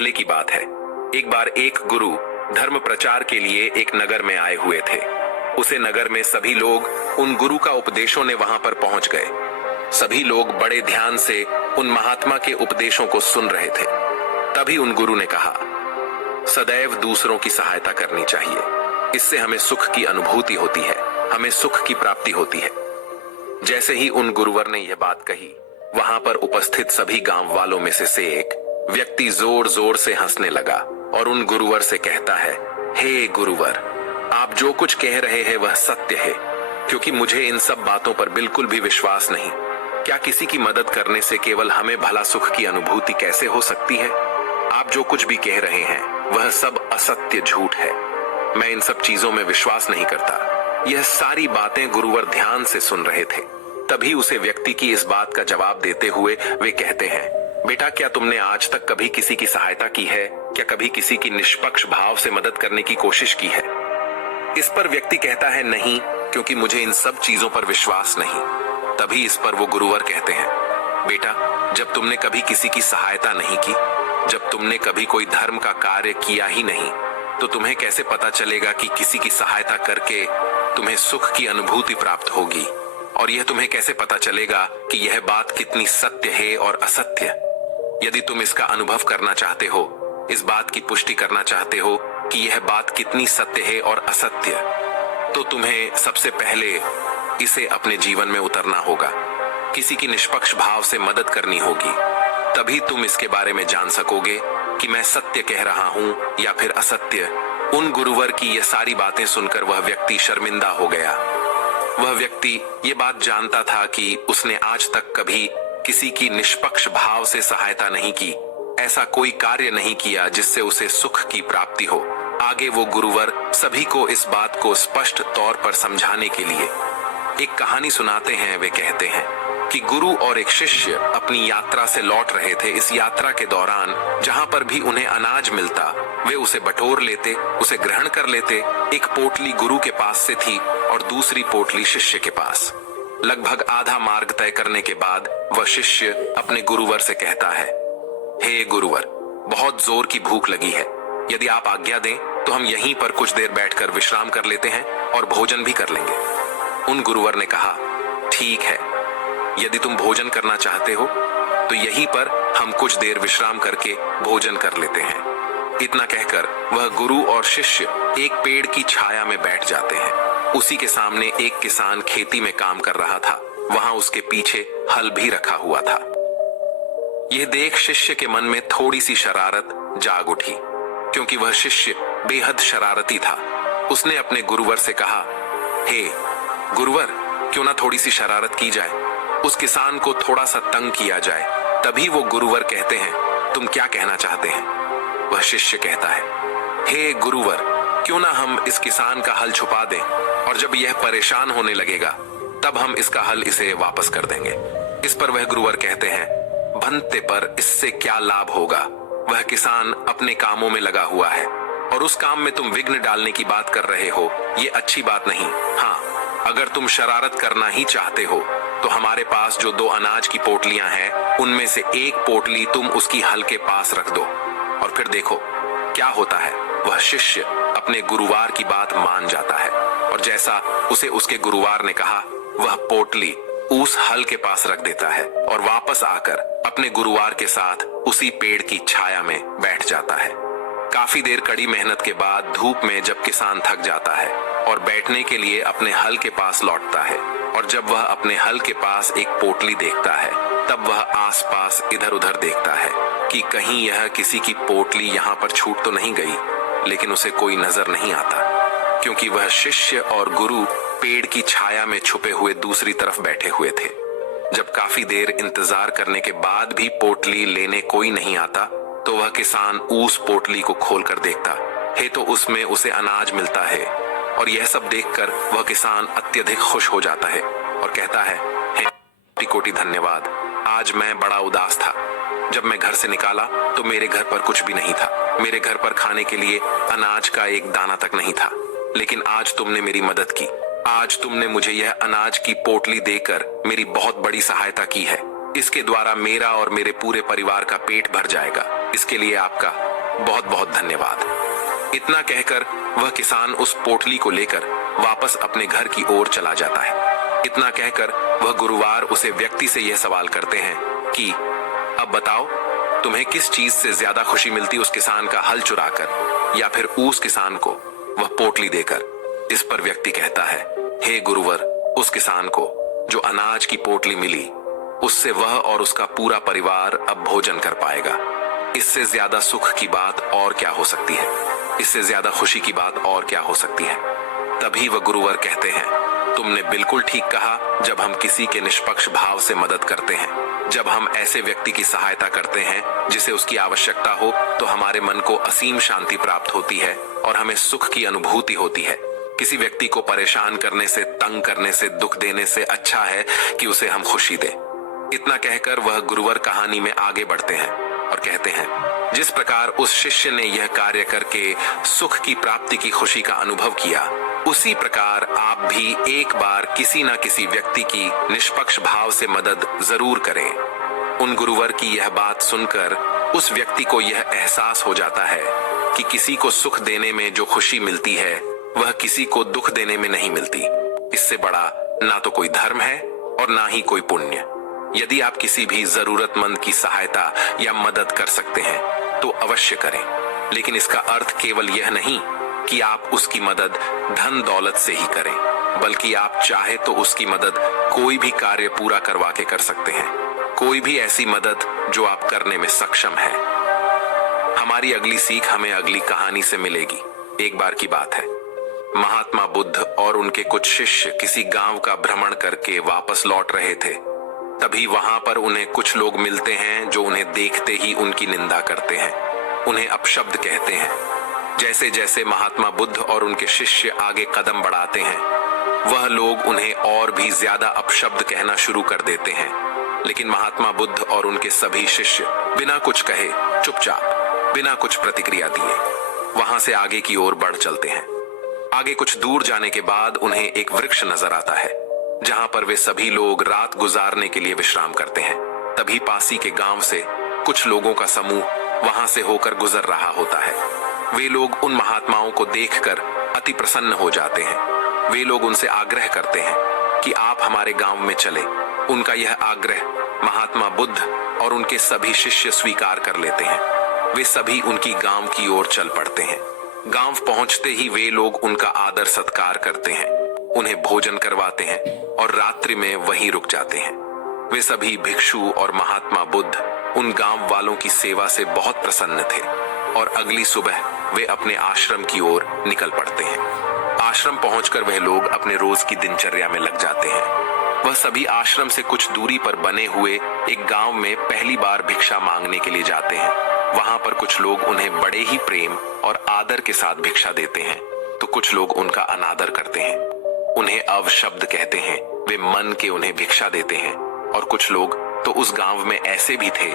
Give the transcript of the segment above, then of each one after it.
पहले की बात है। एक बार एक गुरु धर्म प्रचार के लिए एक नगर में आए हुए थे। उसे नगर में सभी लोग उन गुरु का उपदेशों ने वहां पर पहुंच गए। सभी लोग बड़े ध्यान से उन महात्मा के उपदेशों को सुन रहे थे। तभी उन गुरु ने कहा, सदैव दूसरों की सहायता करनी चाहिए। इससे हमें सुख की अनुभूति होती है, हमें सुख की प्राप्ति होती है। जैसे ही उन गुरुवर ने यह बात कही, वहां पर उपस्थित सभी गांव वालों में से एक व्यक्ति जोर जोर से हंसने लगा और उन गुरुवर से कहता है, हे गुरुवर, आप जो कुछ कह रहे हैं वह सत्य है, क्योंकि मुझे इन सब बातों पर बिल्कुल भी विश्वास नहीं। क्या किसी की मदद करने से केवल हमें भला सुख की अनुभूति कैसे हो सकती है? आप जो कुछ भी कह रहे हैं वह सब असत्य, झूठ है। मैं इन सब चीजों में विश्वास नहीं करता। यह सारी बातें गुरुवर ध्यान से सुन रहे थे। तभी उसे व्यक्ति की इस बात का जवाब देते हुए वे कहते हैं, बेटा, क्या तुमने आज तक कभी किसी की सहायता की है? क्या कभी किसी की निष्पक्ष भाव से मदद करने की कोशिश की है? इस पर व्यक्ति कहता है, नहीं, क्योंकि मुझे इन सब चीजों पर विश्वास नहीं। तभी इस पर वो गुरुवर कहते हैं, बेटा, जब तुमने कभी किसी की सहायता नहीं की, जब तुमने कभी कोई धर्म का कार्य किया ही नहीं, तो तुम्हें कैसे पता चलेगा कि किसी की सहायता करके तुम्हें सुख की अनुभूति प्राप्त होगी? और यह तुम्हें कैसे पता चलेगा कि यह बात कितनी सत्य है और असत्य? यदि तुम इसका अनुभव करना चाहते हो, इस बात की पुष्टि करना चाहते हो कि यह बात कितनी सत्य है और असत्य, तो तुम्हें सबसे पहले इसे अपने जीवन में उतरना होगा। किसी की निष्पक्ष भाव से मदद करनी होगी। तभी तुम इसके बारे में जान सकोगे कि मैं सत्य कह रहा हूं या फिर असत्य। उन गुरुवर की ये सारी बातें सुनकर वह व्यक्ति शर्मिंदा हो गया। वह व्यक्ति ये बात जानता था कि उसने आज तक कभी किसी की निष्पक्ष भाव से सहायता नहीं की, ऐसा कोई कार्य नहीं किया जिससे उसे सुख की प्राप्ति हो। आगे वो गुरुवर सभी को इस बात को स्पष्ट तौर पर समझाने के लिए एक कहानी सुनाते हैं। वे कहते हैं कि गुरु और एक शिष्य अपनी यात्रा से लौट रहे थे। इस यात्रा के दौरान जहां पर भी उन्हें अनाज मिलता, वे उसे बटोर लेते, उसे ग्रहण कर लेते। एक पोटली गुरु के पास से थी और दूसरी पोटली शिष्य के पास। लगभग आधा मार्ग तय करने के बाद वह शिष्य अपने गुरुवर से कहता है, हे गुरुवर, बहुत जोर की भूख लगी है। यदि आप आज्ञा दें तो हम यहीं पर कुछ देर बैठकर विश्राम कर लेते हैं और भोजन भी कर लेंगे। उन गुरुवर ने कहा, ठीक है, यदि तुम भोजन करना चाहते हो तो यहीं पर हम कुछ देर विश्राम करके भोजन कर लेते हैं। इतना कहकर वह गुरु और शिष्य एक पेड़ की छाया में बैठ जाते हैं। उसी के सामने एक किसान खेती में काम कर रहा था। वहां उसके पीछे हल भी रखा हुआ था। यह देख शिष्य के मन में थोड़ी सी शरारत जाग उठी, क्योंकि वह शिष्य बेहद शरारती था। उसने अपने गुरुवर से कहा, हे गुरुवर, क्यों ना थोड़ी सी शरारत की जाए, उस किसान को थोड़ा सा तंग किया जाए। तभी वो गुरुवर कहते हैं, तुम क्या कहना चाहते हैं? वह शिष्य कहता है, हे गुरुवर, क्यों ना हम इस किसान का हल छुपा दें और जब यह परेशान होने लगेगा तब हम इसका हल इसे वापस कर देंगे। इस पर वह गुरुवर कहते हैं, भनते पर इससे क्या लाभ होगा? वह किसान अपने कामों में लगा हुआ है और उस काम में तुम विघ्न डालने की बात कर रहे हो। ये अच्छी बात नहीं। हाँ, अगर तुम शरारत करना ही चाहते हो तो हमारे पास जो 2 अनाज की पोटलियां हैं, उनमें से एक पोटली तुम उसकी हल के पास रख दो और फिर देखो क्या होता है। वह शिष्य अपने गुरुवार की बात मान जाता है और जैसा उसे उसके गुरुवार ने कहा, वह पोटली उस हल के पास रख देता है और वापस आकर अपने गुरुवार के साथ उसी पेड़ की छाया में बैठ जाता है। काफी देर कड़ी मेहनत के बाद धूप में जब किसान थक जाता है और बैठने के लिए अपने हल के पास लौटता है और जब वह अपने हल के पास एक पोटली देखता है, तब वह आसपास इधर उधर देखता है कि कहीं यह किसी की पोटली यहाँ पर छूट तो नहीं गई, लेकिन उसे कोई नजर नहीं आता, क्योंकि वह शिष्य और गुरु पेड़ की छाया में छुपे हुए दूसरी तरफ बैठे हुए थे। जब काफी देर इंतजार करने के बाद भी पोटली लेने कोई नहीं आता, तो वह किसान उस पोटली को खोलकर देखता है तो उसमें उसे अनाज मिलता है और यह सब देखकर वह किसान अत्यधिक खुश हो जाता है और कहता है, हे कोटि कोटि धन्यवाद, आज मैं बड़ा उदास था। जब मैं घर से निकाला तो मेरे घर पर कुछ भी नहीं था। मेरे घर पर खाने के लिए अनाज का एक दाना तक नहीं था, लेकिन आज तुमने मेरी मदद की। आज तुमने मुझे यह अनाज की पोटली देकर मेरी बहुत बड़ी सहायता की है। इसके द्वारा मेरा और मेरे पूरे परिवार का पेट भर जाएगा। इसके लिए आपका बहुत बहुत धन्यवाद। इतना कहकर वह किसान उस पोटली को लेकर वापस अपने घर की ओर चला जाता है। इतना कहकर वह गुरुवार उसे व्यक्ति से यह सवाल करते हैं कि अब बताओ, तुम्हें किस चीज से ज्यादा खुशी मिलती, उस किसान का हल चुराकर या फिर उस किसान को वह पोटली देकर? इस पर व्यक्ति कहता है, हे गुरुवर, उस किसान को जो अनाज की पोटली मिली, उससे वह और उसका पूरा परिवार अब भोजन कर पाएगा। इससे ज्यादा सुख की बात और क्या हो सकती है? इससे ज्यादा खुशी की बात और क्या हो सकती है? तभी वह गुरुवर कहते हैं, तुमने बिल्कुल ठीक कहा। जब हम किसी के निष्पक्ष भाव से मदद करते हैं, जब हम ऐसे व्यक्ति की सहायता करते हैं जिसे उसकी आवश्यकता हो, तो हमारे मन को असीम शांति प्राप्त होती है और हमें सुख की अनुभूति होती है। किसी व्यक्ति को परेशान करने से, तंग करने से, दुख देने से अच्छा है कि उसे हम खुशी दें। इतना कहकर वह गुरुवर कहानी में आगे बढ़ते हैं और कहते हैं, जिस प्रकार उस शिष्य ने यह कार्य करके सुख की प्राप्ति की खुशी का अनुभव किया, उसी प्रकार आप भी एक बार किसी न किसी व्यक्ति की निष्पक्ष भाव से मदद जरूर करें। उन गुरुवर की यह बात सुनकर उस व्यक्ति को यह एहसास हो जाता है कि किसी को सुख देने में जो खुशी मिलती है, वह किसी को दुख देने में नहीं मिलती। इससे बड़ा ना तो कोई धर्म है और ना ही कोई पुण्य। यदि आप किसी भी जरूरतमंद की सहायता या मदद कर सकते हैं तो अवश्य करें, लेकिन इसका अर्थ केवल यह नहीं कि आप उसकी मदद धन दौलत से ही करें, बल्कि आप चाहे तो उसकी मदद कोई भी कार्य पूरा करवा के कर सकते हैं। कोई भी ऐसी मदद जो आप करने में सक्षम है। हमारी अगली सीख हमें अगली कहानी से मिलेगी। एक बार की बात है, महात्मा बुद्ध और उनके कुछ शिष्य किसी गांव का भ्रमण करके वापस लौट रहे थे। तभी वहां पर उन्हें कुछ लोग मिलते हैं जो उन्हें देखते ही उनकी निंदा करते हैं, उन्हें अपशब्द कहते हैं। जैसे जैसे महात्मा बुद्ध और उनके शिष्य आगे कदम बढ़ाते हैं, वह लोग उन्हें और भी ज्यादा अपशब्द कहना शुरू कर देते हैं। लेकिन महात्मा बुद्ध और उनके सभी शिष्य बिना कुछ कहे, चुपचाप, बिना कुछ प्रतिक्रिया दिए वहां से आगे की ओर बढ़ चलते हैं। आगे कुछ दूर जाने के बाद उन्हें एक वृक्ष नजर आता है, जहां पर वे सभी लोग रात गुजारने के लिए विश्राम करते हैं। तभी पासी के गांव से कुछ लोगों का समूह वहां से होकर गुजर रहा होता है। वे लोग उन महात्माओं को देखकर अति प्रसन्न हो जाते हैं। वे लोग उनसे आग्रह करते हैं कि आप हमारे गांव में चले। उनका यह आग्रह महात्मा बुद्ध और उनके सभी शिष्य स्वीकार कर लेते हैं। वे सभी उनकी गांव की ओर चल पड़ते हैं। गांव पहुंचते ही वे लोग उनका आदर सत्कार करते हैं, उन्हें भोजन करवाते हैं और रात्रि में वहीं रुक जाते हैं। वे सभी भिक्षु और महात्मा बुद्ध उन गांव वालों की सेवा से बहुत प्रसन्न थे और अगली सुबह वे अपने आश्रम की ओर निकल पड़ते हैं। आश्रम पहुंचकर वह लोग अपने रोज की दिनचर्या में लग जाते हैं। वह सभी आश्रम से कुछ दूरी पर बने हुए एक गांव में पहली बार भिक्षा मांगने के लिए जाते हैं। वहां पर कुछ लोग उन्हें बड़े ही प्रेम और आदर के साथ भिक्षा देते हैं, तो कुछ लोग उनका अनादर करते हैं, उन्हें अवशब्द कहते हैं। वे मन के उन्हें भिक्षा देते हैं। और कुछ लोग तो उस गांव में ऐसे भी थे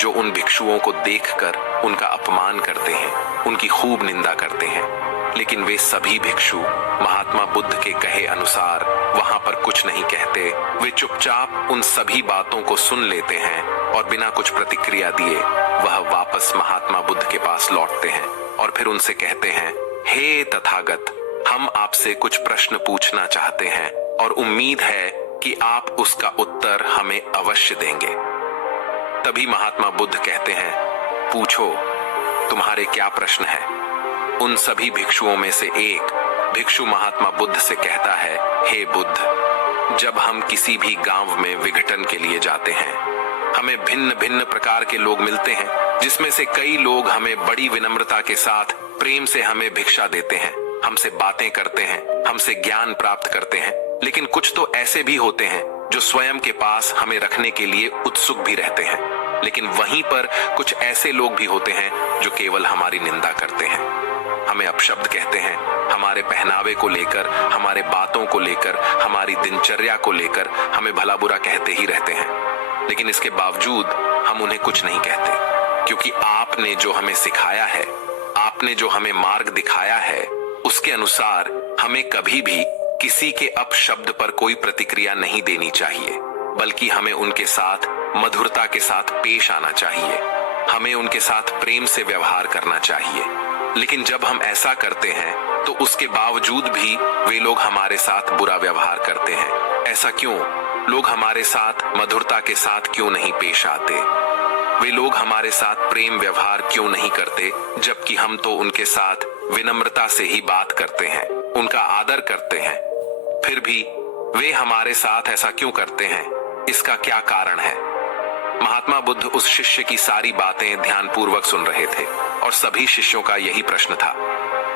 जो उन भिक्षुओं को देखकर उनका अपमान करते हैं, उनकी खूब निंदा करते हैं। लेकिन वे सभी भिक्षु महात्मा बुद्ध के कहे अनुसार वहां पर कुछ नहीं कहते। वे चुपचाप उन सभी बातों को सुन लेते हैं और बिना कुछ प्रतिक्रिया दिए वह वापस महात्मा बुद्ध के पास लौटते हैं और फिर उनसे कहते हैं, हे तथागत, हम आपसे कुछ प्रश्न पूछना चाहते हैं और उम्मीद है कि आप उसका उत्तर हमें अवश्य देंगे। तभी महात्मा बुद्ध कहते हैं, पूछो, तुम्हारे क्या प्रश्न है? उन सभी भिक्षुओं में से एक भिक्षु महात्मा बुद्ध से कहता है, हे बुद्ध, जब हम किसी भी गांव में विघटन के लिए जाते हैं, हमें भिन्न भिन्न प्रकार के लोग मिलते हैं, जिसमें से कई लोग हमें बड़ी विनम्रता के साथ प्रेम से हमें भिक्षा देते हैं, हमसे बातें करते हैं, हमसे ज्ञान प्राप्त करते हैं। लेकिन कुछ तो ऐसे भी होते हैं जो स्वयं के पास हमें रखने के लिए उत्सुक भी रहते हैं। लेकिन वहीं पर कुछ ऐसे लोग भी होते हैं जो केवल हमारी निंदा करते हैं, हमें अपशब्द कहते हैं, हमारे पहनावे को लेकर, हमारे बातों को लेकर, हमारी दिनचर्या को लेकर हमें भला बुरा कहते ही रहते हैं। लेकिन इसके बावजूद हम उन्हें कुछ नहीं कहते, क्योंकि आपने जो हमें सिखाया है, आपने जो हमें मार्ग दिखाया है, उसके अनुसार हमें कभी भी किसी के अपशब्द पर कोई प्रतिक्रिया नहीं देनी चाहिए, बल्कि हमें उनके साथ मधुरता के साथ पेश आना चाहिए। हमें उनके साथ प्रेम से व्यवहार करना चाहिए। लेकिन जब हम ऐसा करते हैं तो उसके बावजूद भी वे लोग हमारे साथ बुरा व्यवहार करते हैं। ऐसा क्यों? लोग हमारे साथ मधुरता के साथ क्यों नहीं पेश आते? वे लोग हमारे साथ प्रेम व्यवहार क्यों नहीं करते, जबकि हम तो उनके साथ विनम्रता से ही बात करते हैं, उनका आदर करते हैं? फिर भी वे हमारे साथ ऐसा क्यों करते हैं? इसका क्या कारण है? महात्मा बुद्ध उस शिष्य की सारी बातें ध्यानपूर्वक सुन रहे थे और सभी शिष्यों का यही प्रश्न था।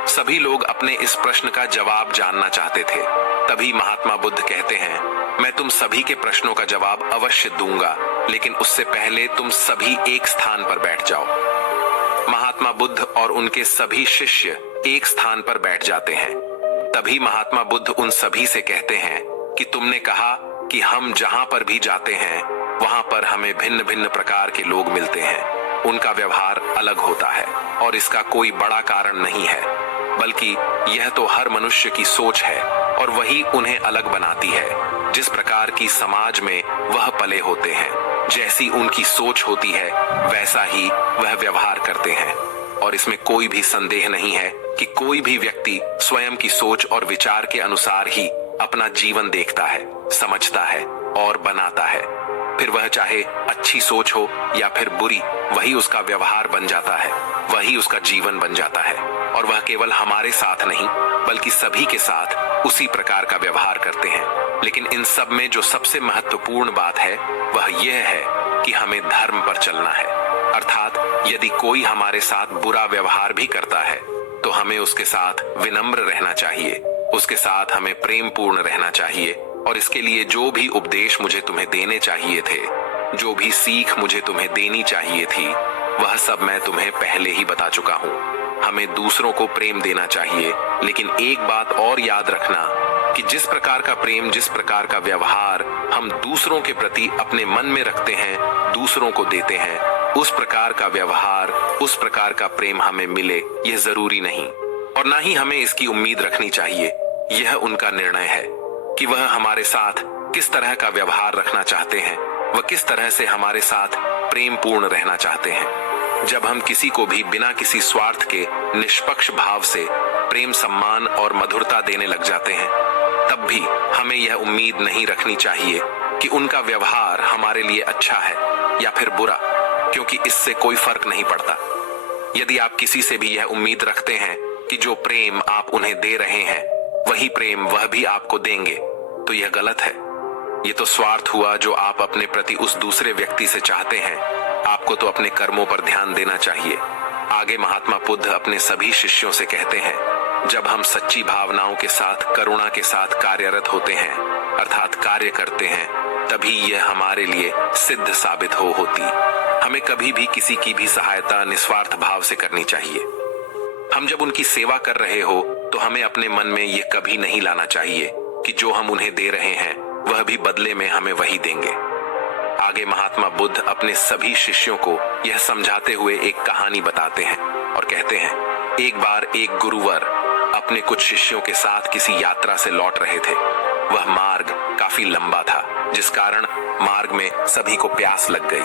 सभी लोग अपने इस प्रश्न का जवाब जानना चाहते थे। तभी महात्मा बुद्ध कहते हैं, मैं तुम सभी के प्रश्नों का जवाब अवश्य दूंगा, लेकिन उससे पहले तुम सभी एक स्थान पर बैठ जाओ। महात्मा बुद्ध और उनके सभी शिष्य एक स्थान पर बैठ जाते हैं। तभी महात्मा बुद्ध उन सभी से कहते हैं कि तुमने कहा कि हम जहां पर भी जाते हैं वहां पर हमें भिन्न भिन्न प्रकार के लोग मिलते हैं। उनका व्यवहार अलग होता है और इसका कोई बड़ा कारण नहीं है, बल्कि यह तो हर मनुष्य की सोच है और वही उन्हें अलग बनाती है। जिस प्रकार की समाज में वह पले होते हैं, जैसी उनकी सोच होती है, वैसा ही वह व्यवहार करते हैं। और इसमें कोई भी संदेह नहीं है कि कोई भी व्यक्ति स्वयं की सोच और विचार के अनुसार ही अपना जीवन देखता है, समझता है और बनाता है। फिर वह चाहे अच्छी सोच हो या फिर बुरी, वही उसका व्यवहार बन जाता है, वही उसका जीवन बन जाता है। और वह केवल हमारे साथ नहीं बल्कि सभी के साथ उसी प्रकार का व्यवहार करते हैं। लेकिन इन सब में जो सबसे महत्वपूर्ण बात है वह यह है कि हमें धर्म पर चलना है। अर्थात यदि कोई हमारे साथ बुरा व्यवहार भी करता है तो हमें उसके साथ विनम्र रहना चाहिए, उसके साथ हमें प्रेम पूर्ण रहना चाहिए। और इसके लिए जो भी उपदेश मुझे तुम्हें देने चाहिए थे, जो भी सीख मुझे तुम्हें देनी चाहिए थी, वह सब मैं तुम्हें पहले ही बता चुका हूँ। हमें दूसरों को प्रेम देना चाहिए, लेकिन एक बात और याद रखना कि जिस प्रकार का प्रेम, जिस प्रकार का व्यवहार हम दूसरों के प्रति अपने मन में रखते हैं, दूसरों को देते हैं, उस प्रकार का व्यवहार, उस प्रकार का प्रेम हमें मिले, ये जरूरी नहीं। और ना ही हमें इसकी उम्मीद रखनी चाहिए। यह उनका निर्णय है कि वह हमारे साथ किस तरह का व्यवहार रखना चाहते हैं, वह किस तरह से हमारे साथ प्रेम पूर्ण रहना चाहते हैं। जब हम किसी को भी बिना किसी स्वार्थ के निष्पक्ष भाव से प्रेम, सम्मान और मधुरता देने लग जाते हैं, तब भी हमें यह उम्मीद नहीं रखनी चाहिए कि उनका व्यवहार हमारे लिए अच्छा है या फिर बुरा, क्योंकि इससे कोई फर्क नहीं पड़ता। यदि आप किसी से भी यह उम्मीद रखते हैं कि जो प्रेम आप उन्हें दे रहे हैं वही प्रेम वह भी आपको देंगे, तो यह गलत है। ये तो स्वार्थ हुआ जो आप अपने प्रति उस दूसरे व्यक्ति से चाहते हैं। आपको तो अपने कर्मों पर ध्यान देना चाहिए। आगे महात्मा बुद्ध अपने सभी शिष्यों से कहते हैं, जब हम सच्ची भावनाओं के साथ, करुणा के साथ कार्यरत होते हैं, अर्थात कार्य करते हैं, तभी यह हमारे लिए सिद्ध साबित होती। हमें कभी भी किसी की भी सहायता निस्वार्थ भाव से करनी चाहिए। हम जब उनकी सेवा कर रहे हो तो हमें अपने मन में यह कभी नहीं लाना चाहिए कि जो हम उन्हें दे रहे हैं वह भी बदले में हमें वही देंगे। आगे महात्मा बुद्ध अपने सभी शिष्यों को यह समझाते हुए एक कहानी बताते हैं और कहते हैं, एक बार एक गुरुवर अपने कुछ शिष्यों के साथ किसी यात्रा से लौट रहे थे। वह मार्ग काफी लंबा था, जिस कारण मार्ग में सभी को प्यास लग गई।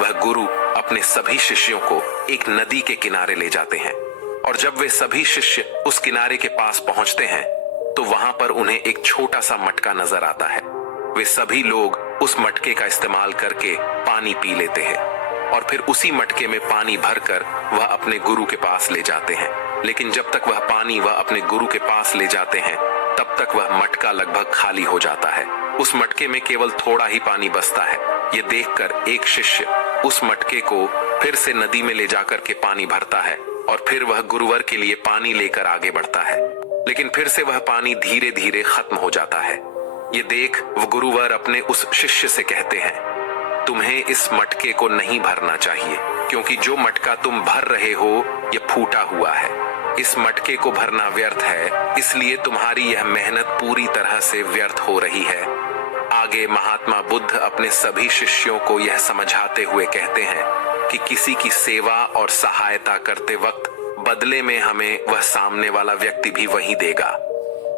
वह गुरु अपने सभी शिष्यों को एक नदी के किनारे ले जाते हैं और जब वे सभी शिष्य उस किनारे के पास पहुंचते हैं तो वहां पर उन्हें एक छोटा सा मटका नजर आता है। वे सभी लोग उस मटके का इस्तेमाल करके पानी पी लेते हैं और फिर उसी मटके में पानी भरकर वह अपने गुरु के पास ले जाते हैं। लेकिन जब तक वह पानी वह अपने गुरु के पास ले जाते हैं तब तक वह मटका लगभग खाली हो जाता है। उस मटके में केवल थोड़ा ही पानी बचता है। ये देखकर एक शिष्य उस मटके को फिर से नदी में ले जाकर के पानी भरता है और फिर वह गुरुवर के लिए पानी लेकर आगे बढ़ता है, लेकिन फिर से वह पानी धीरे धीरे खत्म हो जाता है। ये देख वह गुरुवर अपने उस शिष्य से कहते हैं, तुम्हें इस मटके को नहीं भरना चाहिए, क्योंकि जो मटका तुम भर रहे हो यह फूटा हुआ है। इस मटके को भरना व्यर्थ है, इसलिए तुम्हारी यह मेहनत पूरी तरह से व्यर्थ हो रही है। आगे महात्मा बुद्ध अपने सभी शिष्यों को यह समझाते हुए कहते हैं कि किसी की सेवा और सहायता करते वक्त बदले में हमें वह सामने वाला व्यक्ति भी वही देगा।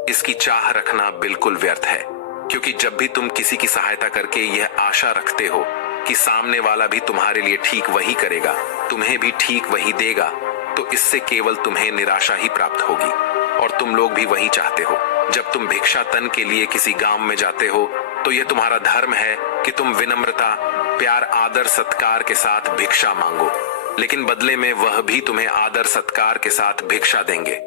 इसकी चाह रखना बिल्कुल व्यर्थ है, क्योंकि जब भी तुम किसी की सहायता करके यह आशा रखते हो कि सामने वाला भी तुम्हारे लिए ठीक वही करेगा, तुम्हें भी ठीक वही देगा, तो इससे केवल तुम्हें निराशा ही प्राप्त होगी। और तुम लोग भी वही चाहते हो। जब तुम भिक्षाटन के लिए किसी गांव में जाते हो तो यह तुम्हारा धर्म है कि तुम विनम्रता, प्यार, आदर सत्कार के साथ भिक्षा मांगो, लेकिन बदले में वह भी तुम्हें आदर सत्कार के साथ भिक्षा देंगे।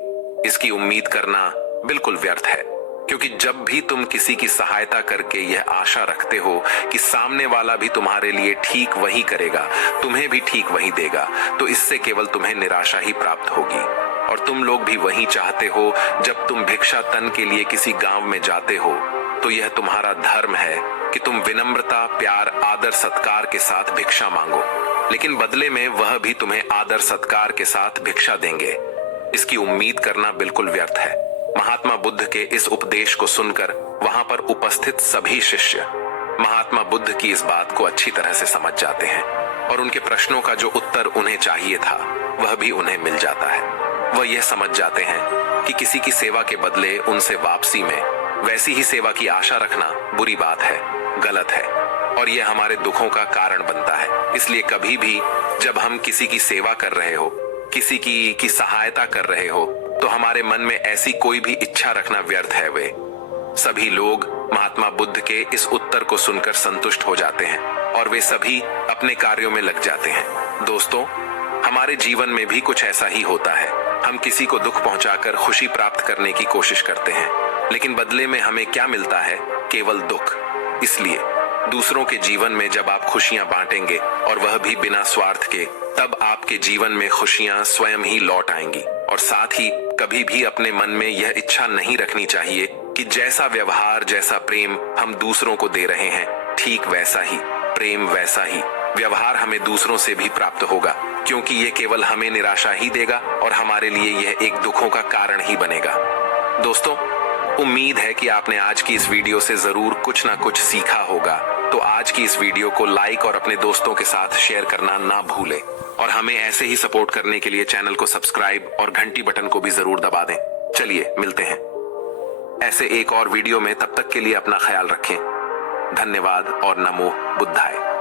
इसकी उम्मीद करना बिल्कुल व्यर्थ है, क्योंकि जब भी तुम किसी की सहायता करके यह आशा रखते हो कि सामने वाला भी तुम्हारे लिए ठीक वही करेगा, तुम्हें भी ठीक वही देगा, तो इससे केवल तुम्हें निराशा ही प्राप्त होगी। और तुम लोग भी वही चाहते हो। जब तुम भिक्षाटन के लिए किसी गांव में जाते हो तो यह तुम्हारा धर्म है कि तुम विनम्रता, प्यार, आदर सत्कार के साथ भिक्षा मांगो, लेकिन बदले में वह भी तुम्हें आदर सत्कार के साथ भिक्षा देंगे। इसकी उम्मीद करना बिल्कुल व्यर्थ है। महात्मा बुद्ध के इस उपदेश को सुनकर वहां पर उपस्थित सभी शिष्य महात्मा बुद्ध की इस बात को अच्छी तरह से समझ जाते हैं और उनके प्रश्नों का जो उत्तर उन्हें चाहिए था वह भी उन्हें मिल जाता है। वह यह समझ जाते हैं कि किसी की सेवा के बदले उनसे वापसी में वैसी ही सेवा की आशा रखना बुरी बात है, गलत है, और यह हमारे दुखों का कारण बनता है। इसलिए कभी भी जब हम किसी की सेवा कर रहे हो, किसी की सहायता कर रहे हो, तो हमारे मन में ऐसी कोई भी इच्छा रखना व्यर्थ है। वे सभी लोग महात्मा बुद्ध के इस उत्तर को सुनकर संतुष्ट हो जाते हैं और वे सभी अपने कार्यों में लग जाते हैं। दोस्तों, हमारे जीवन में भी कुछ ऐसा ही होता है। हम किसी को दुख पहुंचाकर खुशी प्राप्त करने की कोशिश करते हैं, लेकिन बदले में हमें क्या मिलता है? केवल दुख। इसलिए दूसरों के जीवन में जब आप खुशियां बांटेंगे और वह भी बिना स्वार्थ के, तब आपके जीवन में खुशियां स्वयं ही लौट आएंगी। और साथ ही कभी भी अपने मन में यह इच्छा नहीं रखनी चाहिए कि जैसा व्यवहार, जैसा प्रेम हम दूसरों को दे रहे हैं, ठीक वैसा ही प्रेम, वैसा ही व्यवहार हमें दूसरों से भी प्राप्त होगा, क्योंकि ये केवल हमें निराशा ही देगा और हमारे लिए यह एक दुखों का कारण ही बनेगा। दोस्तों, उम्मीद है कि आपने आज की इस वीडियो से जरूर कुछ ना कुछ सीखा होगा। तो आज की इस वीडियो को लाइक और अपने दोस्तों के साथ शेयर करना ना भूलें, और हमें ऐसे ही सपोर्ट करने के लिए चैनल को सब्सक्राइब और घंटी बटन को भी जरूर दबा दें। चलिए मिलते हैं ऐसे एक और वीडियो में। तब तक के लिए अपना ख्याल रखें। धन्यवाद और नमो बुद्धाय।